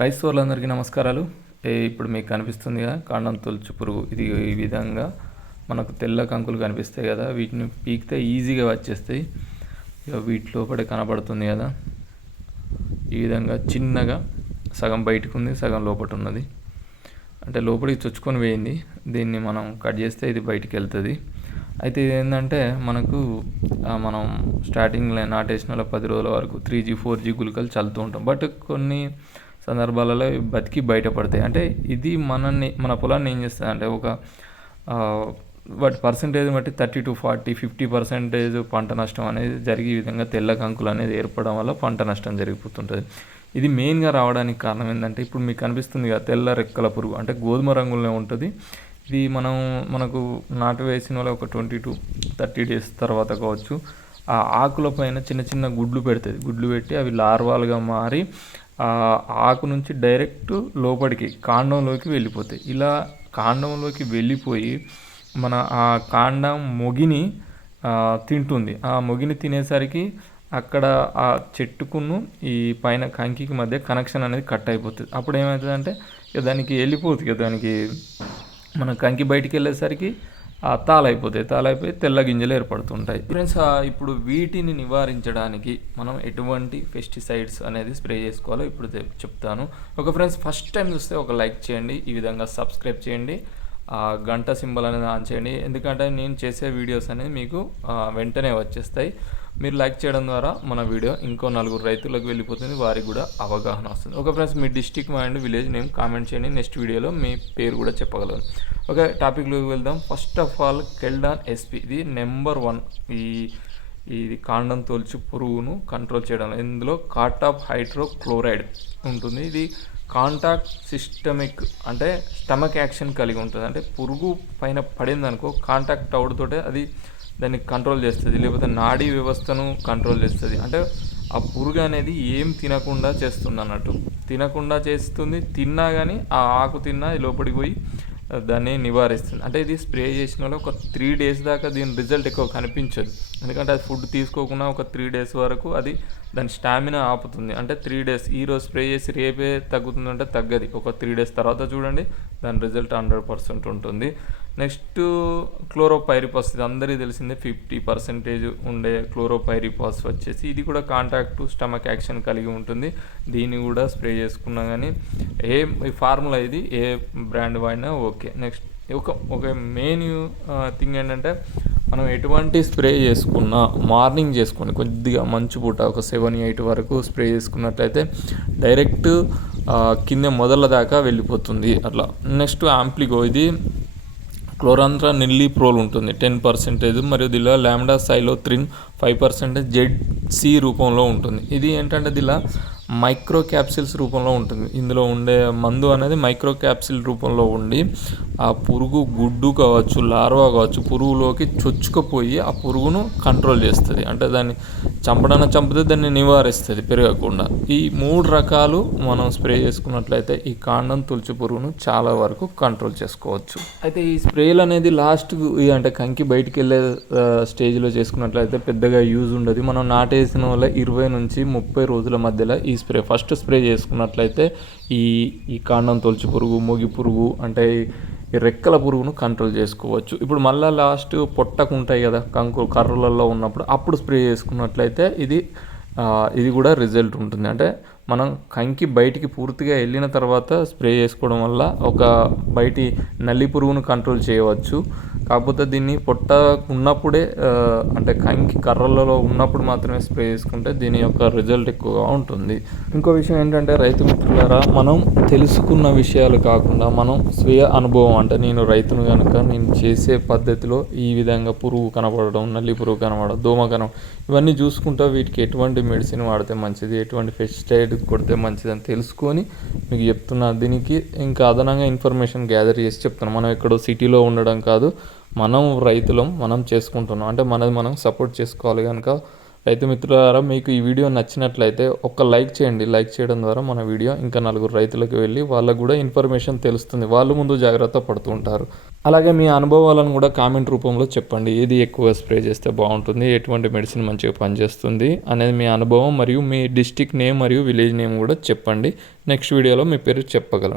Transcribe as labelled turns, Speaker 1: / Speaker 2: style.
Speaker 1: Rice వాళ్ళందరికీ నమస్కారాలు. ఏ ఇప్పుడు మీకు కనిపిస్తుంది కదా కాండం తొలుచు పురుగు. ఇది ఈ విధంగా మనకు తెల్ల కంకులు కనిపిస్తాయి కదా వీటిని పీకితే ఈజీగా వచ్చేస్తాయి. ఇక వీటి లోపలే కనబడుతుంది కదా. ఈ విధంగా చిన్నగా సగం బయటకు ఉంది సగం లోపల ఉన్నది అంటే లోపలికి చొచ్చుకొని పోయింది దీన్ని మనం కట్ చేస్తే ఇది బయటికి వెళ్తుంది అయితే ఇది ఏంటంటే మనకు మనం స్టార్టింగ్లో నాటేసిన పది రోజుల వరకు త్రీ జీ ఫోర్ జీ గుళికలు చల్లుతూ ఉంటాం. బట్ కొన్ని సందర్భాలలో బతికి బయటపడతాయి. అంటే ఇది మనల్ని మన పొలాన్ని ఏం చేస్తుంది అంటే ఒక వాటి పర్సంటేజ్ బట్టి thirty to forty fifty percentage పంట నష్టం అనేది జరిగే విధంగా తెల్ల కంకులు అనేది ఏర్పడడం వల్ల పంట నష్టం జరిగిపోతుంటుంది. ఇది మెయిన్గా రావడానికి కారణం ఏంటంటే ఇప్పుడు మీకు కనిపిస్తుంది కదా తెల్ల రెక్కల పురుగు అంటే గోధుమ రంగులోనే ఉంటుంది. ఇది మనం మనకు నాటు వేసిన వాళ్ళ ఒక ట్వంటీ టు థర్టీ డేస్ తర్వాత కావచ్చు. ఆ ఆకుల పైన చిన్న చిన్న గుడ్లు పెడుతుంది గుడ్లు పెట్టి అవి లార్వాలుగా మారి ఆకు నుంచి డైరెక్ట్ లోపలికి కాండంలోకి వెళ్ళిపోతాయి. ఇలా కాండంలోకి వెళ్ళిపోయి మన ఆ కాండం మొగిని తింటుంది. ఆ మొగిని తినేసరికి అక్కడ ఆ చెట్టుకును ఈ పైన కంకికి మధ్య కనెక్షన్ అనేది కట్ అయిపోతుంది. అప్పుడు ఏమవుతుందంటే ఇక దానికి వెళ్ళిపోతుంది ఇక దానికి మన కంకి బయటికి వెళ్ళేసరికి తాలైపోతాయి తాలైపోయి తెల్ల గింజలు ఏర్పడుతుంటాయి. ఫ్రెండ్స్ ఇప్పుడు వీటిని నివారించడానికి మనం ఎటువంటి పెస్టిసైడ్స్ అనేది స్ప్రే చేసుకోవాలో ఇప్పుడు చెప్తాను. ఒక ఫ్రెండ్స్ ఫస్ట్ టైం చూస్తే ఒక లైక్ చేయండి ఈ విధంగా సబ్స్క్రైబ్ చేయండి. ఆ గంట సింబల్ అనేది ఆన్ చేయండి. ఎందుకంటే నేను చేసే వీడియోస్ అనేది మీకు వెంటనే వచ్చేస్తాయి. మీరు లైక్ చేయడం ద్వారా మన వీడియో ఇంకో నలుగురు రైతులకు వెళ్ళిపోతుంది. వారికి కూడా అవగాహన వస్తుంది. ఒక friends me district and village name comment చేయండి. నెక్స్ట్ వీడియోలో మీ పేరు కూడా చెప్పగలను. ఓకే టాపిక్లోకి వెళ్దాం. First of all Caldan SP ఇది నెంబర్ వన్ ఈ ఇది కాండం తొలిచి పురుగును కంట్రోల్ చేయడం ఇందులో కాటాప్ హైడ్రోక్లోరైడ్ ఉంటుంది. ఇది కాంటాక్ట్ సిస్టమిక్ అంటే స్టమక్ యాక్షన్ కలిగి ఉంటుంది. అంటే పురుగు పైన పడింది అనుకో కాంటాక్ట్ అవుడుతోటే అది దాన్ని కంట్రోల్ చేస్తుంది. లేకపోతే నాడీ వ్యవస్థను కంట్రోల్ చేస్తుంది. అంటే ఆ పురుగు అనేది ఏం తినకుండా చేస్తుంది అన్నట్టు తినకుండా చేస్తుంది. తిన్నా కానీ ఆ ఆకు తిన్నా లోపలికి పోయి దాన్ని నివారిస్తుంది. అంటే ఇది స్ప్రే చేసిన వాళ్ళు ఒక త్రీ డేస్ దాకా దీని రిజల్ట్ ఎక్కువ కనిపించదు. ఎందుకంటే అది ఫుడ్ తీసుకోకుండా ఒక త్రీ డేస్ వరకు అది దాని స్టామినా ఆపుతుంది. అంటే త్రీ డేస్ ఈ రోజు స్ప్రే చేసి రేపే తగ్గుతుందంటే తగ్గది. ఒక త్రీ డేస్ తర్వాత చూడండి దాని రిజల్ట్ హండ్రెడ్ పర్సెంట్ ఉంటుంది. నెక్స్ట్ క్లోరోపైరిపాస్ ఇది అందరికీ తెలిసిందే ఫిఫ్టీ పర్సెంటేజ్ ఉండే క్లోరోపైరిపాస్ వచ్చేసి ఇది కూడా కాంటాక్ట్ స్టమక్ యాక్షన్ కలిగి ఉంటుంది. దీన్ని కూడా స్ప్రే చేసుకున్నా కానీ ఏ ఈ ఫార్ములా ఇది ఏ బ్రాండ్ వాడినా ఓకే. నెక్స్ట్ ఒక ఒక మెయిన్ థింగ్ ఏంటంటే మనం ఎటువంటి స్ప్రే చేసుకున్నా మార్నింగ్ చేసుకోండి కొద్దిగా మంచు పూట ఒక సెవెన్ ఎయిట్ వరకు స్ప్రే చేసుకున్నట్లయితే డైరెక్ట్ కింద మొదల దాకా వెళ్ళిపోతుంది అట్లా. నెక్స్ట్ ఆంప్లిగో ఇది క్లోరాంధ్రా నిల్లీ ప్రోల్ ఉంటుంది. టెన్ పర్సెంటేజ్ మరియు దీనిలో lambda cyhalothrin five percentage Z C రూపంలో ఉంటుంది. ఇది ఏంటంటే దీనిలో మైక్రో క్యాప్సిల్స్ రూపంలో ఉంటుంది. ఇందులో ఉండే మందు అనేది మైక్రో క్యాప్సిల్ రూపంలో ఉండి ఆ పురుగు గుడ్డు కావచ్చు లార్వా కావచ్చు పురుగులోకి చొచ్చుకుపోయి ఆ పురుగును కంట్రోల్ చేస్తుంది. అంటే దాన్ని చంపడాన చంపితే దాన్ని నివారిస్తుంది పెరగకుండా. ఈ మూడు రకాలు మనం స్ప్రే చేసుకున్నట్లయితే ఈ కాండం తులసి పురుగును చాలా వరకు కంట్రోల్ చేసుకోవచ్చు. అయితే ఈ స్ప్రేలు అనేది లాస్ట్ అంటే కంకి బయటికి వెళ్ళే స్టేజ్లో చేసుకున్నట్లయితే పెద్దగా యూజ్ ఉండదు. మనం నాటేసిన వల్ల ఇరవై నుంచి ముప్పై రోజుల మధ్యలో ఈ స్ప్రే ఫస్ట్ స్ప్రే చేసుకున్నట్లయితే ఈ ఈ కాండం తొలచి పురుగు మొగి పురుగు అంటే ఈ రెక్కల పురుగును కంట్రోల్ చేసుకోవచ్చు. ఇప్పుడు మళ్ళీ లాస్ట్ పొట్టకు ఉంటాయి కదా కంకు కర్రలలో ఉన్నప్పుడు అప్పుడు స్ప్రే చేసుకున్నట్లయితే ఇది ఇది కూడా రిజల్ట్ ఉంటుంది. అంటే మనం కంకి బయటికి పూర్తిగా వెళ్ళిన తర్వాత స్ప్రే చేసుకోవడం వల్ల ఒక బయటి నల్లి పురుగును కంట్రోల్ చేయవచ్చు. కాకపోతే దీన్ని పొట్ట ఉన్నప్పుడే అంటే కంకి కర్రలలో ఉన్నప్పుడు మాత్రమే స్ప్రే చేసుకుంటే దీని యొక్క రిజల్ట్ ఎక్కువగా ఉంటుంది. ఇంకో విషయం ఏంటంటే రైతు మిత్రులారా మనం తెలుసుకున్న విషయాలు కాకుండా మనం స్వీయ అనుభవం అంటే నేను రైతును కనుక నేను చేసే పద్ధతిలో ఈ విధంగా పురుగు కనపడడం నల్లి పురుగు కనపడడం దోమ కనపడడం ఇవన్నీ చూసుకుంటా వీటికి ఎటువంటి మెడిసిన్ వాడితే మంచిది ఎటువంటి పెస్టిసైడ్ కొడితే మంచిదని తెలుసుకొని మీకు చెప్తున్నా. దీనికి ఇంకా అదనంగా ఇన్ఫర్మేషన్ గ్యాదర్ చేసి చెప్తున్నాను మనం ఎక్కడో సిటీలో ఉండడం కాదు మనం రైతులం మనం చేసుకుంటున్నాం. అంటే మనది మనం సపోర్ట్ చేసుకోవాలి కనుక రైతు మిత్రులారా మీకు ఈ వీడియో నచ్చినట్లయితే ఒక్క లైక్ చేయండి. లైక్ చేయడం ద్వారా మన వీడియో ఇంకా నలుగురు రైతులకు వెళ్ళి వాళ్ళకు కూడా ఇన్ఫర్మేషన్ తెలుస్తుంది. వాళ్ళు ముందు జాగ్రత్త పడుతూ ఉంటారు. అలాగే మీ అనుభవాలను కూడా కామెంట్ రూపంలో చెప్పండి. ఏది ఎక్కువ స్ప్రే చేస్తే బాగుంటుంది? ఎటువంటి మెడిసిన్ మంచిగా పనిచేస్తుంది? అనేది మీ అనుభవం మరియు మీ డిస్టిక్ నేమ్ మరియు విలేజ్ నేమ్ కూడా చెప్పండి. నెక్స్ట్ వీడియోలో మీ పేరు చెప్పగలను